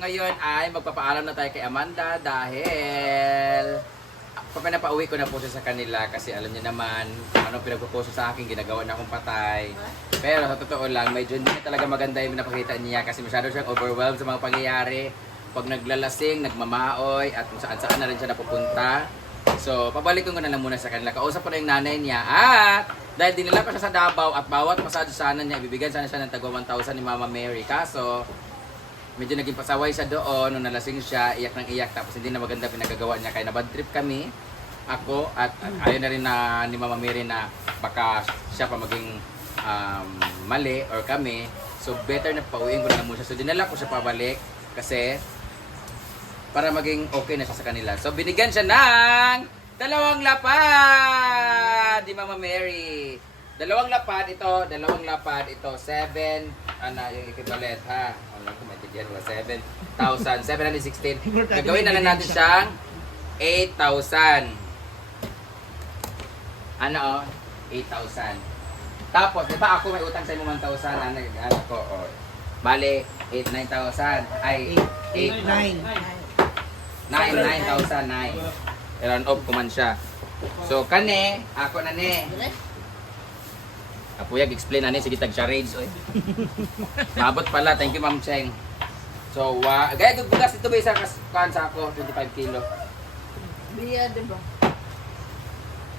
ngayon ay magpapaalam na tayo kay Amanda dahil papinapauwi ko na po siya sa kanila kasi alam niya naman anong pinagpupuso sa akin, ginagawa na akong patay. Pero sa totoo lang, medyo hindi talaga maganda yung napakita niya kasi masyado siyang overwhelmed sa mga pangyayari. Pag naglalasing, nagmamaoy, at kung saan-saan na rin siya napupunta. So, pabalik ko na lang muna sa kanila. Kausap ko na yung nanay niya. At dahil dinala ko siya sa Davao at bawat massage sana niya, ibibigyan sana siya ng tagwa 1,000 ni Mama Mary. Kaso, medyo naging pasaway siya doon nung nalasing siya, iyak ng iyak tapos hindi na maganda pinagagawa niya. Kaya nabad trip kami ako at, at ayun na rin na ni Mama Mary na baka siya pa maging um, mali or kami. So better na pauwiin ko na muna siya. So dinala ko siya pabalik kasi para maging okay na siya sa kanila. So binigyan siya ng dalawang lapad di Mama Mary dalawang lapad ito dalawang lapad ito. 7 ano yung equivalent ha? Ano ko maintindihan wala 7,000 716 gagawin na lang natin siyang 8,000 ano oh? 8,000 tapos di ba ako may utang sa imo 1,000 ano ano ko oh. Bale 8 9,000 ay 8 Nine. 9 9,000 9 Ilan off ko man siya. So kane ako na ni Apuyag, explain na ni, sige tag charades, oy. Mabot pala, thank you Ma'am Cheng. So, wa, gaya gud bugas ito ba isa kas kan sa ako, 25 kilo. Biya, di ba?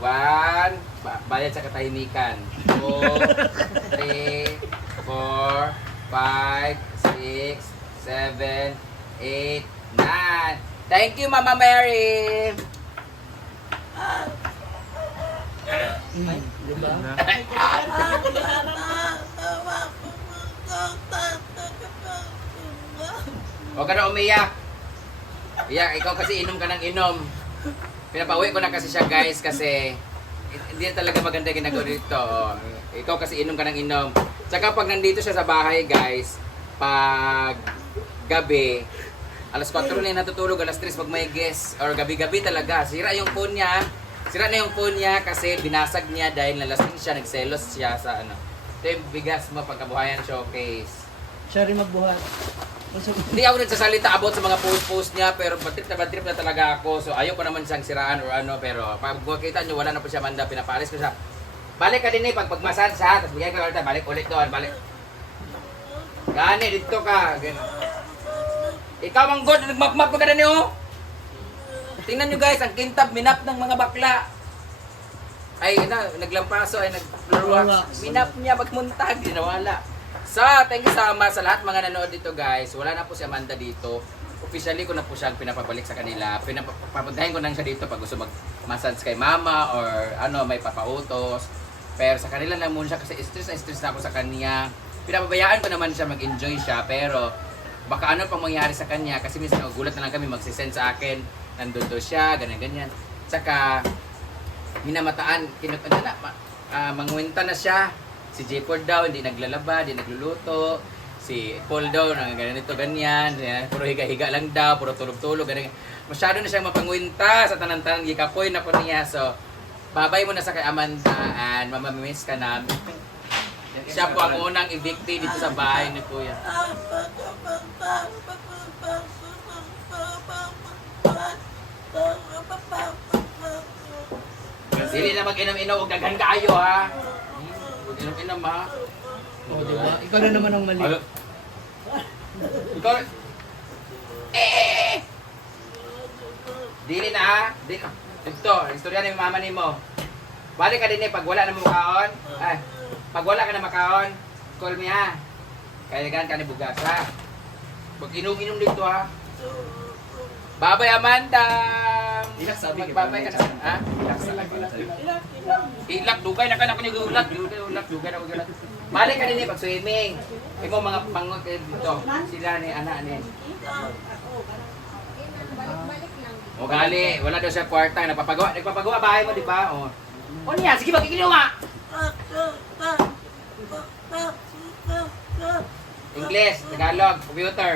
One, ba bayad sa katahimikan. Two, three, four, five, six, seven, eight, nine. Thank you, Mama Mary! Di ba? Huwag ka na umiyak. Iyak, ikaw kasi inom ka ng inom. Pinapauwi ko na kasi siya guys kasi hindi talaga maganda ginagawa dito. Ikaw kasi inom ka ng inom. Tsaka pag nandito siya sa bahay guys, pag gabi, alas 4 na yung natutulog, alas 3 pag may guest, or gabi-gabi talaga, sira yung phone niya. Sira na yung phone niya kasi binasag niya dahil nalasing siya, nagselos siya sa ano. Ito yung bigas mo pagkabuhayan showcase. Siya rin magbuhat. Hindi ako nagsasalita about sa mga post-post niya, pero batrip na batrip na talaga ako. So ayaw ko naman siyang siraan or ano, pero pag makita niyo, wala na po siya manda, pinapalis ko siya. Balik ka din eh, pag pagmasad siya, tapos bigyan ka ulit, balik ulit doon, balik. Gani, dito ka. Ganun. Ikaw ang god, nagmapmap ka na niyo. Tingnan niyo guys, ang kintab, minap ng mga bakla. Ay, na, naglampaso, ay naglaruak. Minap niya pagmuntag, dinawala. So, thank you so much sa lahat mga nanood dito guys. Wala na po si Amanda dito. Officially ko na po siyang pinapabalik sa kanila. Pinapapuntahin ko na siya dito pag gusto mag-massage kay mama or ano, may papautos. Pero sa kanila lang muna siya kasi stress na stress na ako sa kanya. Pinapabayaan ko naman siya mag-enjoy siya pero baka ano pang mangyari sa kanya kasi minsan nagugulat na lang kami magsisend sa akin. Nandun daw siya, ganyan-ganyan. Tsaka minamataan, kinut ano na, ah, mangwenta na siya. Si J-Ford daw, hindi naglalaba, hindi nagluluto. Si Paul daw, nang ganito, ganyan. Yan, Puro higa-higa lang daw, puro tulog-tulog, ganyan. Masyado na siyang mapangwinta sa tanan-tanan, gikapoy na po niya. So, babay mo na sa kay Amanda and mamamiss ka namin. Siya po ang unang evictee dito sa bahay ni Kuya. Dili na mag-inom-inom, huwag daghan kayo ha. Huwag inom-inom ha. Oh, di ba? Ikaw na naman ang mali. Ano? Ikaw, eh! Dili na ha. Di, ito, istorya ni mama ni mo. Balik ka din eh, pag wala na mo makaon. Ay, pag wala ka na makaon, call me ha. Kaya gan ka ni bugas ha. Pag inom-inom dito ha. Babay Amanda! Ilak sabi kay Magbabay ka na. Ha? Ilak sa pala sa'yo. Ilak, dugay na ka na ko yung ulat. Ulak, dugay na ulat. Balik ka din eh, pag swimming. Ikaw mga pangot eh, dito. Sila ni anak ni. O gali, wala daw siya kwarta. Nagpapagawa, nagpapagawa bahay mo, di ba? O. O niya, sige magkikinawa. English, Tagalog, computer.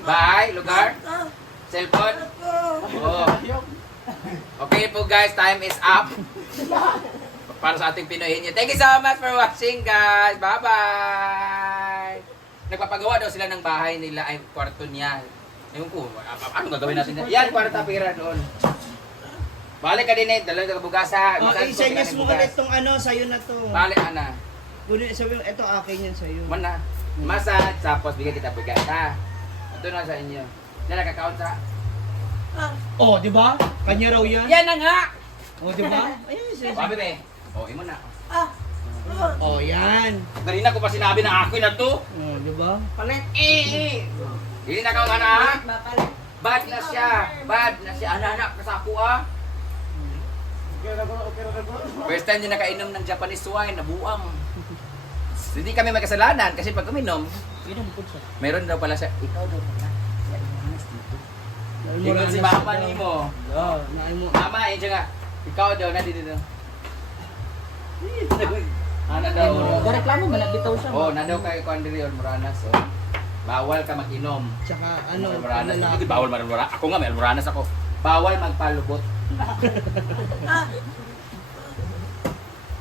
Bahay, lugar, cellphone. Oo. Okay po guys, time is up. Para sa ating Pinoy Inyo. Thank you so much for watching guys. Bye-bye. nagpapagawa daw sila ng bahay nila ay kwarto niya. Ewan ko, a- a- anong gagawin natin? Yan, kwarta pira doon. Balik ka din eh, dalawa ka bugasa. Oh, isenyas mo bugas. ulit tong ano, sa'yo na to. Balik, ana. Kunin, sabi mo, ito akin yan sa'yo. Man na. Masad, tapos bigyan kita bugasa. Ito na sa inyo. Yan, nakakount sa... Oh, di ba? Kanya raw yan. Yan na nga! Oh, di ba? Ayun, isa. Sabi be. O, imo na. Oh, yan. Kanina ko pa sinabi na ako na to. Oh, di ba? Palit. Eh, eh. Hindi na ka nga na ha? Bad na siya. Bad na siya. Anak-anak, kasako ah. First time niya nakainom ng Japanese wine, nabuang. Hindi kami may kasalanan kasi pag uminom, ang bukod sa. meron daw pala siya, ikaw daw pala. Si Almohanas dito. Ingon si Mama ni mo. Oh, naay mo. Mama, yun siya nga. Ikaw daw, na dito daw. Ano daw? Gareklamo ba nagbitaw siya? Oh, na daw kay Condiri Almoranas. Oh. Bawal ka mag-inom. Tsaka ano, Almoranas. lalaki. Hindi, bawal mag-Almoranas. Ako nga, may Almoranas ako. Bawal magpalubot.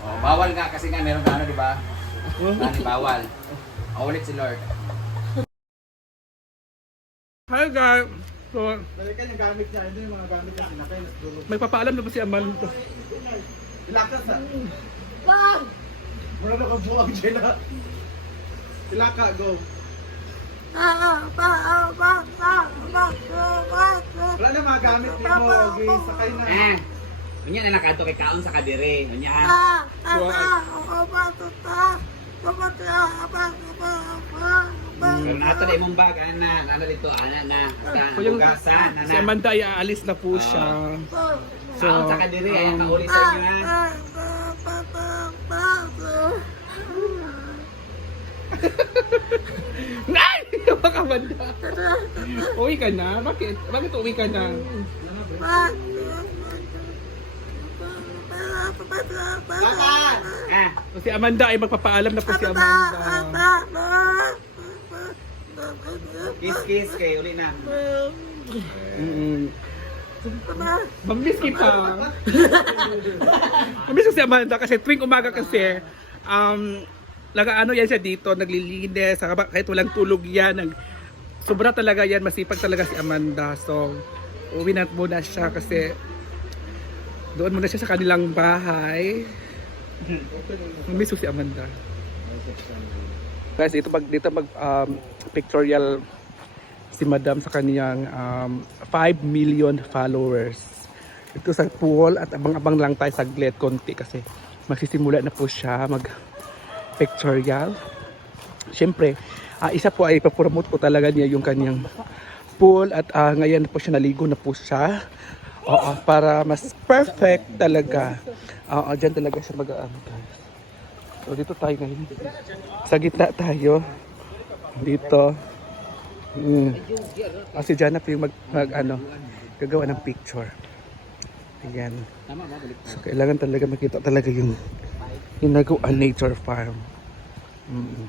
oh, bawal nga kasi nga meron ka ano, di ba? Ano, bawal. Oh, ulit si Lord. Hi guys! So, Balikan yung gamit niya, ito yung mga gamit niya sinakay, natulog. may papaalam na ba si Amanda? Ilakas na. Bang! Mura na kang buwag dyan na. Ilaka, go. Wala na mga gamit niyo mo, okay, sakay na. Eh, unya na nakato kay kaon sa kadire. Unya. Pero nato na imong bag ana, ana dito ana na. So, yung, si Amanda ay aalis na po siya. So, sa kadire ay kauli sa inyo ha. Ay! Baka Amanda! Uwi ka na? Bakit? Bakit uwi ka na? Ah, So, si Amanda ay magpapaalam na po si Amanda. kiss kiss kay uli na. Mm-mm. Mamiss kita. Mamiss ko si Amanda kasi tuwing umaga kasi um ano yan siya dito, naglilinis, kahit walang tulog yan, nag, sobra talaga yan, masipag talaga si Amanda. So, uwi na muna siya kasi doon muna siya sa kanilang bahay. Mamiss ko si Amanda. Guys, dito mag dito mag um, pictorial si Madam sa kaniyang um, 5 million followers. Ito sa pool at abang-abang lang tayo saglit konti kasi magsisimula na po siya mag pictorial. Siyempre, ah, isa po ay ipapromote ko talaga niya yung kanyang pool at ah, ngayon po siya naligo na po siya. Oo, para mas perfect talaga. Oo, dyan talaga siya mag guys. So dito tayo ngayon. Sa gitna tayo. Dito. Mm. Ah, si Jana po yung mag, mag ano, gagawa ng picture. Ayan. So, kailangan talaga makita talaga yung yung nagawa nature farm. Mm.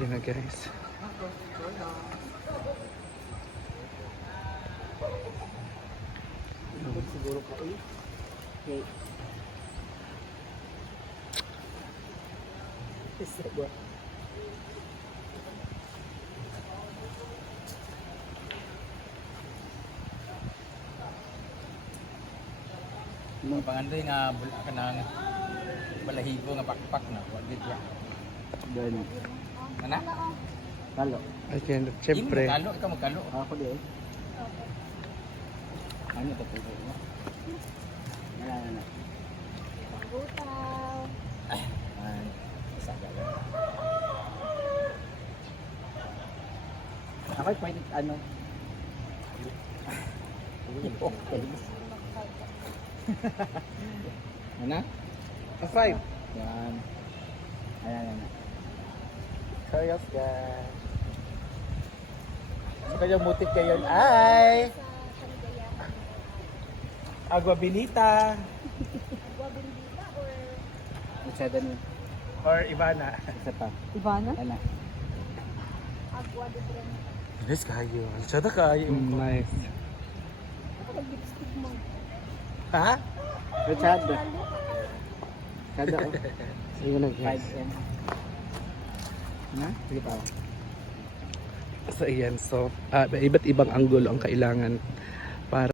Yan na guys. Mga pangandoy nga bula ka nang balahibo nga pakpak na. Wa gid ya. Dahil, Ana? talo. Ayan, Imo syempre. magkalo, ikaw magkalo. Ako di eh. Ano to po? Wala na na. Ay, isa ka lang. Ako'y pwede, ano, Ana? a five. Yan. Ayan, ayan. Curious guys. So kanyang mutik kayo ay Agua Benita Isa din. or Ivana. Isa pa. Ivana? Ana. Yes, kayo. Sada kayo. Mm, nice. Ha? Richard. Kada. Ayun na guys. Na? Sige pa. So, ayan. So, ah, iba't ibang angulo ang kailangan